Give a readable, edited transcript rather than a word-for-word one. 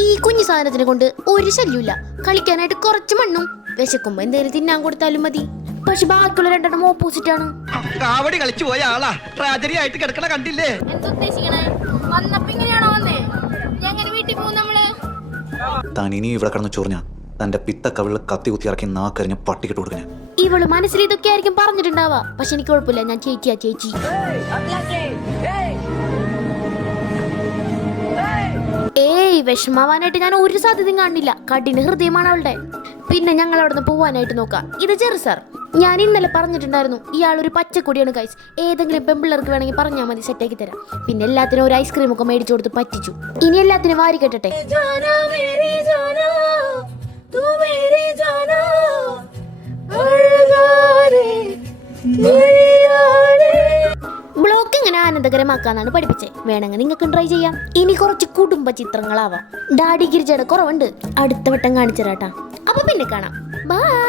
ഈ കുഞ്ഞു സാധനത്തിനെ കൊണ്ട് ഒരു ശല്യമില്ല. കളിക്കാനായിട്ട് കുറച്ച് മണ്ണും വിശക്കുമ്പോ എന്തെങ്കിലും തിന്നാൻ കൊടുത്താലും മതി. പക്ഷെ ബാക്കിയുള്ള രണ്ടെണ്ണം ഓപ്പോസിറ്റ് ആണ്. കാവടി കളിച്ചു പോയ ആളാ ട്രാജഡി ആയിട്ട് കിടക്കണ കണ്ടില്ലേ? താൻ ഇനി ഇവിടെ കിടന്ന് ചൊറിഞ്ഞ തന്റെ പിത്ത കവിളിൽ കത്തി കുത്തി ഇറക്കി നാക്കരിഞ്ഞ പട്ടിക്കിട്ട് കൊടുക്കണേ. ഇവള് മനസ്സിൽ ഇതൊക്കെ ആയിരിക്കും പറഞ്ഞിട്ടുണ്ടാവാ. പക്ഷെ എനിക്ക് കുഴപ്പമില്ല, ഞാൻ ചേച്ചിയാ ചേച്ചി. ഏയ് വിഷമാവാനായിട്ട് ഞാൻ ഒരു സാധ്യതയും കാണില്ല. കഠിന ഹൃദയമാണ് അവളുടെ. പിന്നെ ഞങ്ങൾ അവിടെ നിന്ന് പോവാനായിട്ട് നോക്കാം. ഇത് ചെറു സാർ, ഞാൻ ഇന്നലെ പറഞ്ഞിട്ടുണ്ടായിരുന്നു ഇയാൾ ഒരു പച്ചക്കൊടിയാണ് ഗൈസ്. ഏതെങ്കിലും പെമ്പിള്ളേർക്ക് വേണമെങ്കിൽ പറഞ്ഞാൽ മതി, സെറ്റാക്കി തരാം. പിന്നെ എല്ലാത്തിനും ഒരു ഐസ്ക്രീം ഒക്കെ മേടിച്ചു കൊടുത്ത് പറ്റിച്ചു. ഇനി എല്ലാത്തിനും വാരി കെട്ടട്ടെ. ബ്ലോക്ക് എങ്ങനെ ആനന്ദകരമാക്കാന്നാണ് പഠിപ്പിച്ചേ. വേണമെങ്കിൽ നിങ്ങൾക്ക് ട്രൈ ചെയ്യാം. ഇനി കുറച്ച് കുടുംബ ചിത്രങ്ങളാവാം. ഡാഡി ഗിരിജയുടെ കുറവുണ്ട്, അടുത്ത വട്ടം കാണിച്ചു തരാട്ടാ. അപ്പൊ പിന്നെ കാണാം. ബൈ.